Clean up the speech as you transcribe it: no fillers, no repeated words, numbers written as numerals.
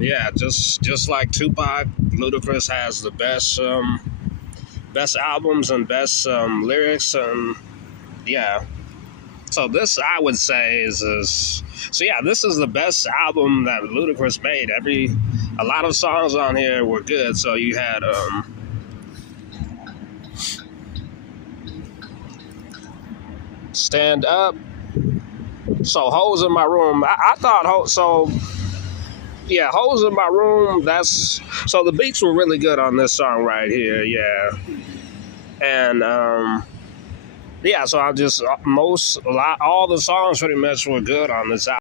Yeah, just like Tupac, Ludacris has the best albums and best lyrics, and yeah. So this, I would say, is so yeah. This is the best album that Ludacris made. A lot of songs on here were good. So you had Stand Up. So Hoes in My Room. I thought so. Yeah, Hoes in My Room. That's so the beats were really good on this song right here. Yeah, and yeah. So I just all the songs pretty much were good on this album.